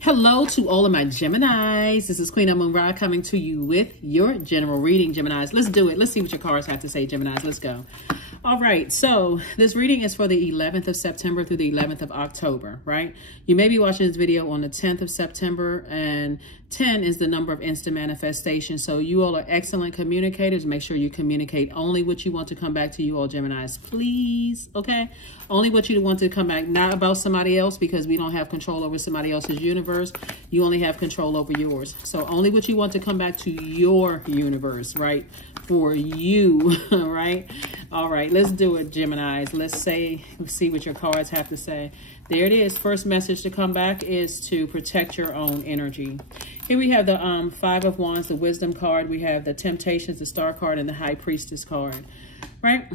Hello to all of my Geminis. This is Queen Amun Ra coming to you with your general reading, Geminis. Let's do it. Let's see what your cards have to say, Geminis. Let's go. All right. So this reading is for the 11th of September through the 11th of October, right? You may be watching this video on the 10th of September, and 10 is the number of instant manifestation. So you all are excellent communicators. Make sure you communicate only what you want to come back to you all, Geminis, please. Okay. Only what you want to come back, not about somebody else, because we don't have control over somebody else's universe. You only have control over yours. So only what you want to come back to your universe, right? For you, right? All right, let's do it, Geminis. Let's see what your cards have to say. There it is. First message to come back is to protect your own energy. Here we have the Five of Wands, the Wisdom card. We have the Temptations, the Star card, and the High Priestess card, right?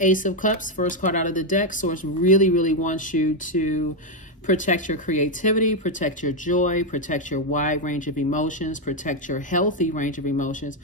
Ace of Cups, first card out of the deck. Source really, really wants you to protect your creativity, protect your joy, protect your wide range of emotions, protect your healthy range of emotions,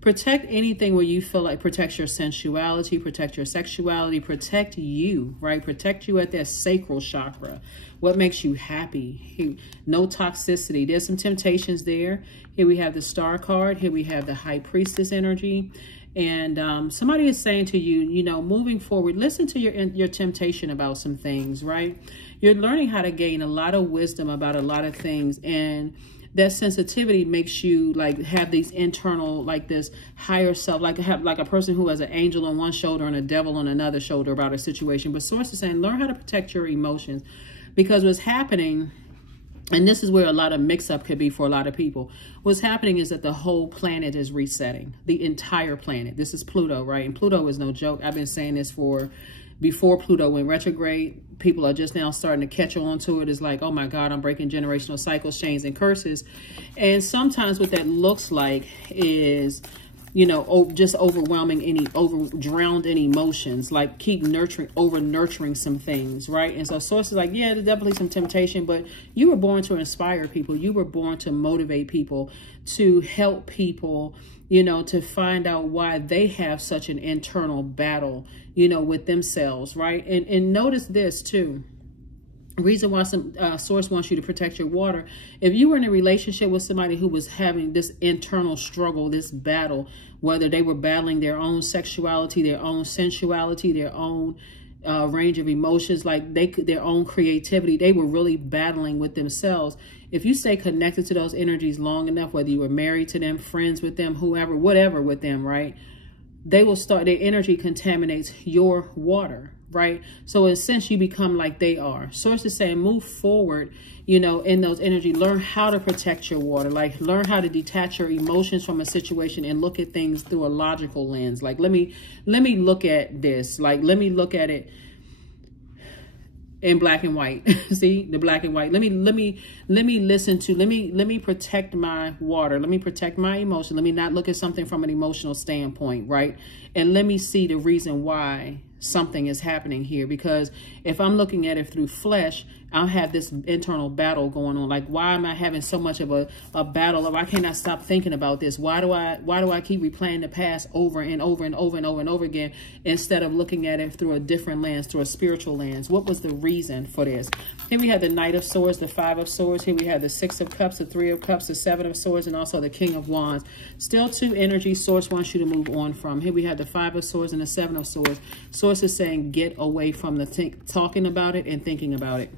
protect anything where you feel like, protect your sensuality, protect your sexuality, protect you, right? Protect you at that sacral chakra. What makes you happy? No toxicity. There's some temptations there. Here we have the Star card. Here we have the High Priestess energy. And somebody is saying to you, you know, moving forward, listen to your temptation about some things, right? You're learning how to gain a lot of wisdom about a lot of things. And that sensitivity makes you like have these internal, like this higher self, like a person who has an angel on one shoulder and a devil on another shoulder about a situation. But Source is saying, learn how to protect your emotions, because what's happening, and this is where a lot of mix-up could be for a lot of people. What's happening is that the whole planet is resetting. The entire planet. This is Pluto, right? And Pluto is no joke. I've been saying this before Pluto went retrograde. People are just now starting to catch on to it. It's like, oh my God, I'm breaking generational cycles, chains, and curses. And sometimes what that looks like is, you know, just overwhelming drowned in emotions, like keep nurturing some things, right? And so Source is like, yeah, there's definitely some temptation, but you were born to inspire people. You were born to motivate people, to help people, you know, to find out why they have such an internal battle, you know, with themselves, right? And notice this too. Reason why some Source wants you to protect your water. If you were in a relationship with somebody who was having this internal struggle, this battle, whether they were battling their own sexuality, their own sensuality, their own range of emotions, like their own creativity, they were really battling with themselves. If you stay connected to those energies long enough, whether you were married to them, friends with them, whoever, whatever with them, right? They will start, their energy contaminates your water, right? So in a sense, you become like they are. Source is saying, move forward, you know, in those energy, learn how to protect your water, like learn how to detach your emotions from a situation and look at things through a logical lens. Like, let me look at this. Like, let me look at it in black and white. See the black and white. Let me protect my water. Let me protect my emotion. Let me not look at something from an emotional standpoint, right? And let me see the reason why something is happening here. Because if I'm looking at it through flesh, I'll have this internal battle going on. Like, why am I having so much of a battle? Or why can't I stop thinking about this? Why do I keep replaying the past over and over and over and over and over again, instead of looking at it through a different lens, through a spiritual lens? What was the reason for this? Here we have the Knight of Swords, the Five of Swords. Here we have the Six of Cups, the Three of Cups, the Seven of Swords, and also the King of Wands. Still two energies Source wants you to move on from. Here we have the Five of Swords and the Seven of Swords. Source is saying, get away from the talking about it and thinking about it.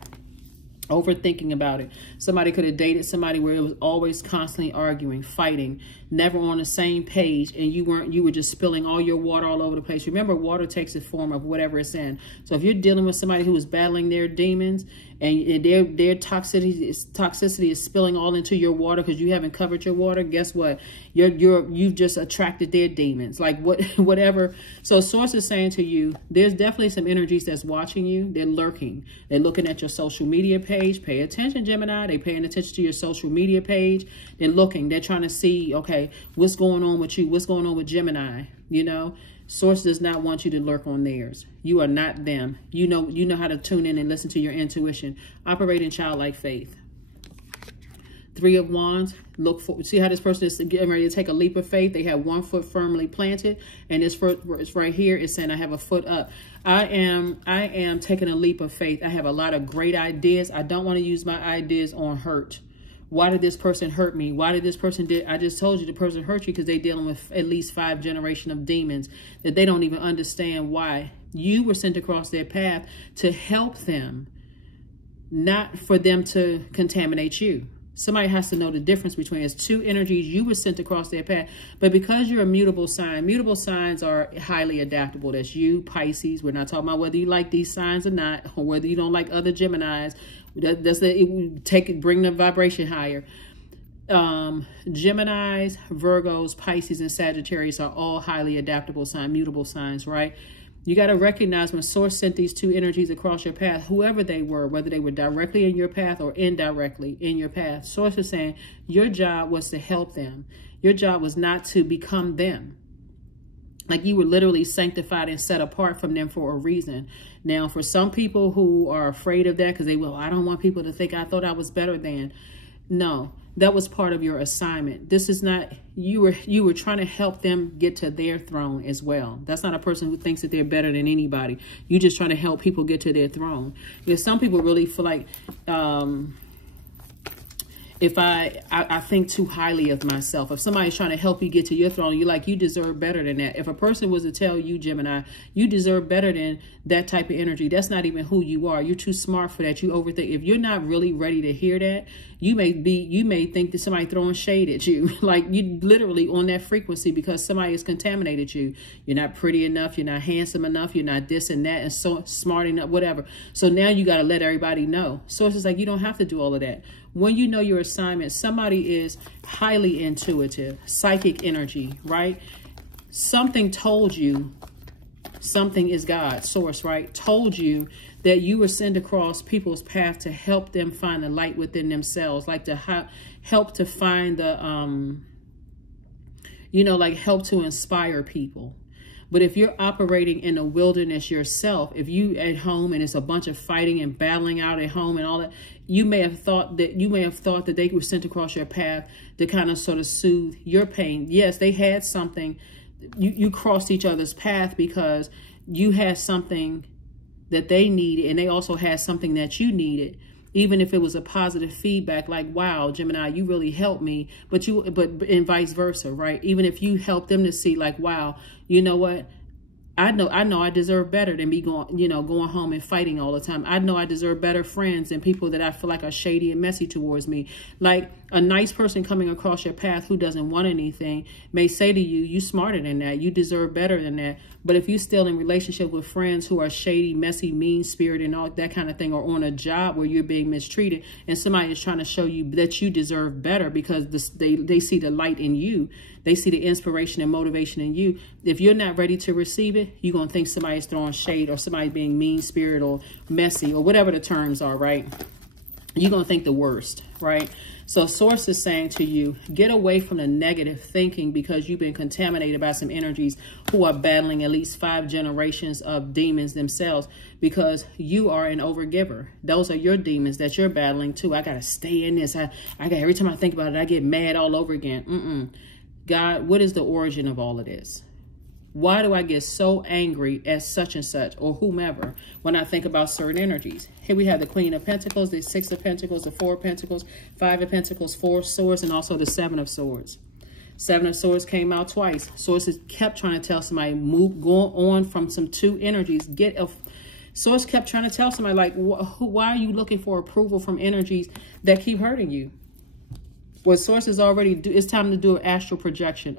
Overthinking about it. Somebody could have dated somebody where it was always constantly arguing, fighting, never on the same page, and you were just spilling all your water all over the place. Remember, water takes the form of whatever it's in. So if you're dealing with somebody who is battling their demons and their toxicity is spilling all into your water because you haven't covered your water, guess what? You've just attracted their demons, like whatever. So Source is saying to you, there's definitely some energies that's watching you. They're lurking. They're looking at your social media page. Pay attention, Gemini. They're paying attention to your social media page. They're looking. They're trying to see, okay, what's going on with you? What's going on with Gemini? You know, Source does not want you to lurk on theirs. You are not them. You know how to tune in and listen to your intuition. Operate in childlike faith. Three of Wands. Look for, see how this person is getting ready to take a leap of faith. They have one foot firmly planted, and this foot is right here. It's saying I have a foot up. I am taking a leap of faith. I have a lot of great ideas. I don't want to use my ideas on hurt. Why did this person hurt me? Why did this person I just told you the person hurt you because they're dealing with at least 5 generations of demons that they don't even understand why. You were sent across their path to help them, not for them to contaminate you. Somebody has to know the difference between it's 2 energies. You were sent across their path, but because you're a mutable signs are highly adaptable. That's you, Pisces. We're not talking about whether you like these signs or not, or whether you don't like other Geminis. Bring the vibration higher. Geminis, Virgos, Pisces, and Sagittarius are all highly adaptable signs, mutable signs, right? You got to recognize when Source sent these 2 energies across your path, whoever they were, whether they were directly in your path or indirectly in your path, Source is saying your job was to help them. Your job was not to become them. Like you were literally sanctified and set apart from them for a reason. Now, for some people who are afraid of that because I don't want people to think I thought I was better than. No, that was part of your assignment. This is not, you were trying to help them get to their throne as well. That's not a person who thinks that they're better than anybody. You're just trying to help people get to their throne. Because some people really feel like, if I think too highly of myself. If somebody's trying to help you get to your throne, you're like, you deserve better than that. If a person was to tell you, Gemini, you deserve better than that type of energy, that's not even who you are. You're too smart for that. You overthink. If you're not really ready to hear that, you may think that somebody throwing shade at you. Like you literally on that frequency because somebody has contaminated you. You're not pretty enough. You're not handsome enough. You're not this and that and so smart enough, whatever. So now you got to let everybody know. So it's just like, you don't have to do all of that. When you know your assignment, somebody is highly intuitive, psychic energy, right? Something told you, something is God, Source, right? Told you that you were sent across people's path to help them find the light within themselves, like to help to find the, like help to inspire people. But if you're operating in the wilderness yourself, if you at home and it's a bunch of fighting and battling out at home and all that, you may have thought that they were sent across your path to kind of sort of soothe your pain. Yes, they had something. You crossed each other's path because you had something that they needed and they also had something that you needed. Even if it was a positive feedback, like, wow, Gemini, you really helped me, but and vice versa, right? Even if you help them to see like, wow, you know what? I know I deserve better than me going home and fighting all the time. I know I deserve better friends than people that I feel like are shady and messy towards me. Like a nice person coming across your path who doesn't want anything may say to you, you smarter than that. You deserve better than that. But if you're still in relationship with friends who are shady, messy, mean-spirited and all that kind of thing, or on a job where you're being mistreated and somebody is trying to show you that you deserve better because they see the light in you, they see the inspiration and motivation in you. If you're not ready to receive it, you're going to think somebody's throwing shade or somebody being mean-spirited or messy or whatever the terms are, right? You're going to think the worst, right? So Source is saying to you, get away from the negative thinking because you've been contaminated by some energies who are battling at least 5 generations of demons themselves because you are an overgiver. Those are your demons that you're battling too. I got to stay in this. I got, every time I think about it, I get mad all over again. God, what is the origin of all of this? Why do I get so angry at such and such or whomever when I think about certain energies? Here we have the Queen of Pentacles, the 6 of Pentacles, the 4 of Pentacles, 5 of Pentacles, 4 of Swords, and also the 7 of Swords. 7 of Swords came out twice. Sources kept trying to tell somebody, go on from some 2 energies. Source kept trying to tell somebody, like, why are you looking for approval from energies that keep hurting you? What sources already do, it's time to do an astral projection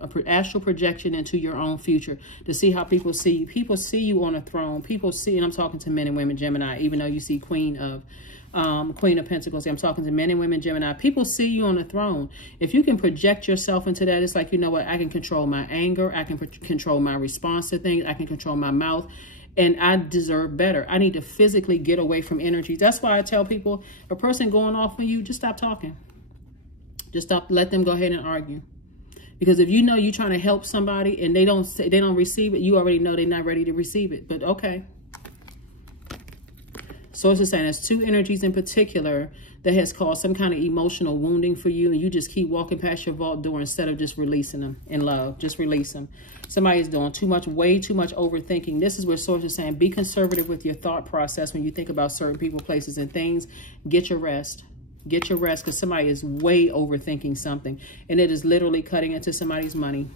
into your own future to see how people see you. People see you on a throne. People see, and I'm talking to men and women, Gemini, even though you see Queen of Pentacles. I'm talking to men and women, Gemini. People see you on a throne. If you can project yourself into that, it's like, you know what? I can control my anger. I can control my response to things. I can control my mouth. And I deserve better. I need to physically get away from energies. That's why I tell people, a person going off on you, just stop talking. Just stop, let them go ahead and argue. Because if you know you're trying to help somebody and they don't receive it, you already know they're not ready to receive it. But okay. Source is saying there's 2 energies in particular that has caused some kind of emotional wounding for you, and you just keep walking past your vault door instead of just releasing them in love. Just release them. Somebody's doing too much, way too much overthinking. This is where Source is saying, be conservative with your thought process when you think about certain people, places, and things. Get your rest. Get your rest, because somebody is way overthinking something, and it is literally cutting into somebody's money.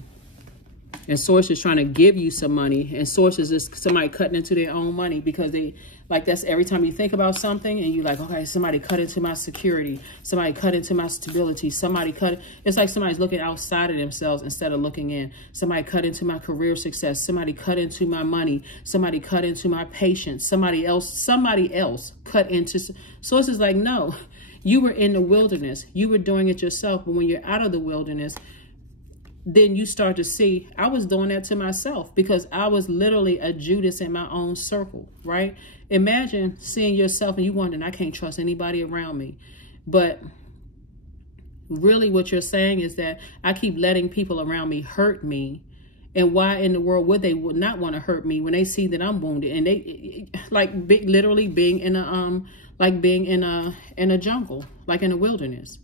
And Source is trying to give you some money, and Source is just somebody cutting into their own money, because they, like, that's every time you think about something and you like, okay, somebody cut into my security, somebody cut into my stability, somebody cut, it's like somebody's looking outside of themselves instead of looking in. Somebody cut into my career success, somebody cut into my money, somebody cut into my patience, somebody else cut into. Source is like, no, you were in the wilderness, you were doing it yourself, but when you're out of the wilderness, then you start to see, I was doing that to myself, because I was literally a Judas in my own circle, right? Imagine seeing yourself and you wondering, I can't trust anybody around me. But really what you're saying is that I keep letting people around me hurt me. And why in the world would they not want to hurt me when they see that I'm wounded? And they, like, literally being in a, like being in a jungle, like in a wilderness.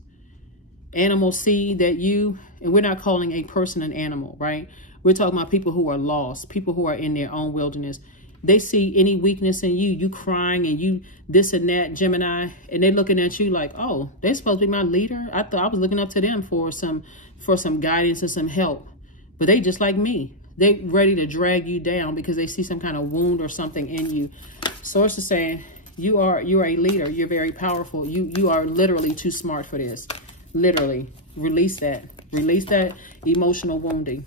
Animals see that you, and we're not calling a person an animal, right? We're talking about people who are lost, people who are in their own wilderness. They see any weakness in you, you crying and you this and that, Gemini, and they're looking at you like, oh, they're supposed to be my leader. I thought I was looking up to them for some guidance and some help, but they just like me. They ready to drag you down because they see some kind of wound or something in you. Source is saying you are a leader. You're very powerful. You are literally too smart for this. Literally, release that. Release that emotional wounding.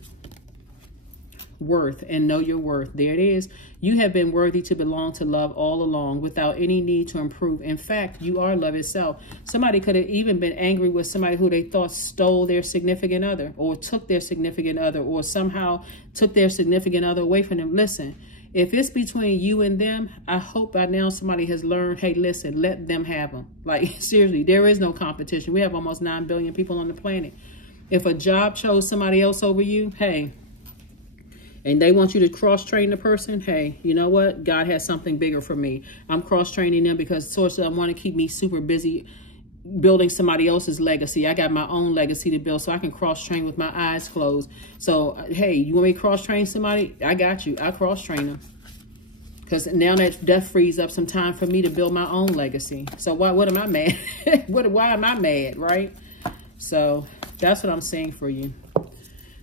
Worth, and know your worth. There it is. You have been worthy to belong to love all along without any need to improve. In fact, you are love itself. Somebody could have even been angry with somebody who they thought stole their significant other, or took their significant other, or somehow took their significant other away from them. Listen, if it's between you and them, I hope by now somebody has learned, hey, listen, let them have them. Like, seriously, there is no competition. We have almost 9 billion people on the planet. If a job chose somebody else over you, hey, and they want you to cross-train the person, hey, you know what? God has something bigger for me. I'm cross-training them because Source doesn't want to keep me super busy building somebody else's legacy. I got my own legacy to build, so I can cross-train with my eyes closed. So, hey, you want me to cross-train somebody? I got you. I cross-train them. Because now that frees up some time for me to build my own legacy. So what am I mad? Why am I mad, right? So that's what I'm saying for you.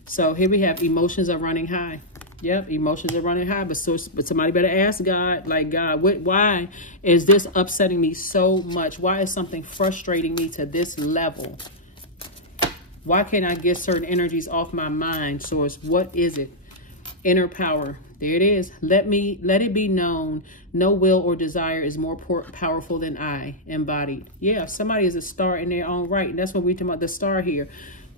So here we have emotions are running high. Yep, emotions are running high, but somebody better ask God, like, God, why is this upsetting me so much? Why is something frustrating me to this level? Why can't I get certain energies off my mind, Source? What is it? Inner power. There it is. Let it be known, no will or desire is more powerful than I, embodied. Yeah, somebody is a star in their own right. And that's what we're talking about, the star here.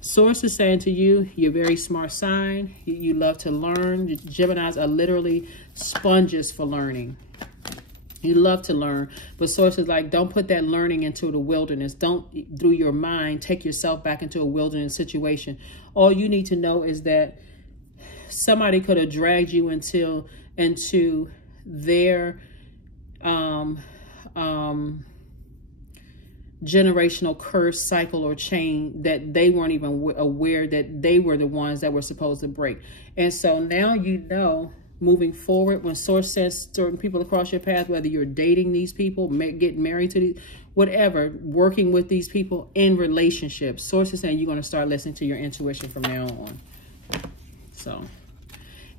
Source is saying to you, you're a very smart sign. You love to learn. Geminis are literally sponges for learning. You love to learn. But Source is like, don't put that learning into the wilderness. Don't, through your mind, take yourself back into a wilderness situation. All you need to know is that somebody could have dragged you into their generational curse cycle or chain that they weren't even aware that they were the ones that were supposed to break. And so now you know, moving forward, when Source says certain people across your path, whether you're dating these people, getting married to these, whatever, working with these people in relationships, Source is saying you're going to start listening to your intuition from now on. So,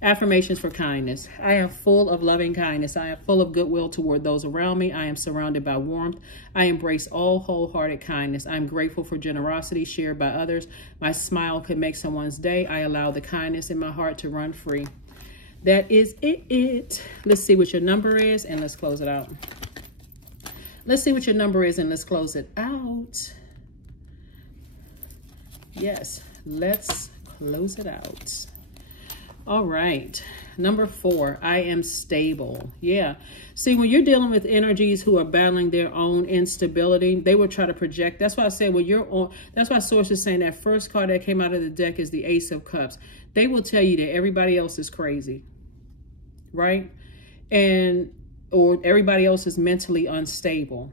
affirmations for kindness. I am full of loving kindness. I am full of goodwill toward those around me. I am surrounded by warmth. I embrace all wholehearted kindness. I am grateful for generosity shared by others. My smile could make someone's day. I allow the kindness in my heart to run free. That is it. Let's see what your number is, and let's close it out. Let's see what your number is, and let's close it out. Yes, let's close it out. All right. Number 4, I am stable. Yeah. See, when you're dealing with energies who are battling their own instability, they will try to project. That's why I say when you're on, that's why Source is saying that first card that came out of the deck is the Ace of Cups. They will tell you that everybody else is crazy, right? Or everybody else is mentally unstable.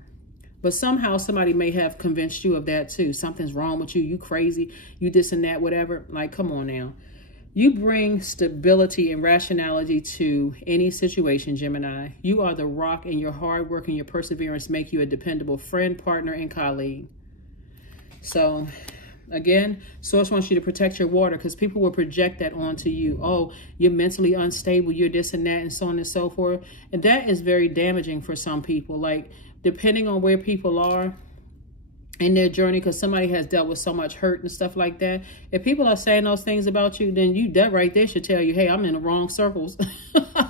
But somehow somebody may have convinced you of that too. Something's wrong with you. You crazy. You this and that, whatever. Like, come on now. You bring stability and rationality to any situation, Gemini. You are the rock, and your hard work and your perseverance make you a dependable friend, partner, and colleague. So, again, Source wants you to protect your water, because people will project that onto you. Oh, you're mentally unstable, you're this and that, and so on and so forth. And that is very damaging for some people. Like, depending on where people are in their journey, because somebody has dealt with so much hurt and stuff like that. If people are saying those things about you, then that right there should tell you, hey, I'm in the wrong circles.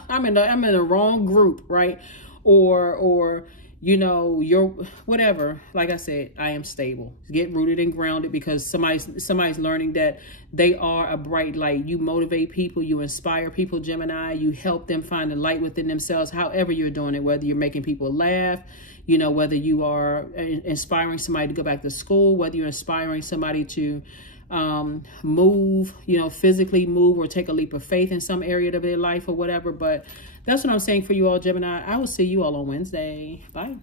I'm in the wrong group, right? Or you know, you're whatever. Like I said, I am stable. Get rooted and grounded, because somebody's learning that they are a bright light. You motivate people, you inspire people, Gemini. You help them find the light within themselves, however you're doing it, whether you're making people laugh, you know, whether you are inspiring somebody to go back to school, whether you're inspiring somebody to move, you know, physically move or take a leap of faith in some area of their life or whatever. But that's what I'm saying for you all, Gemini. I will see you all on Wednesday. Bye.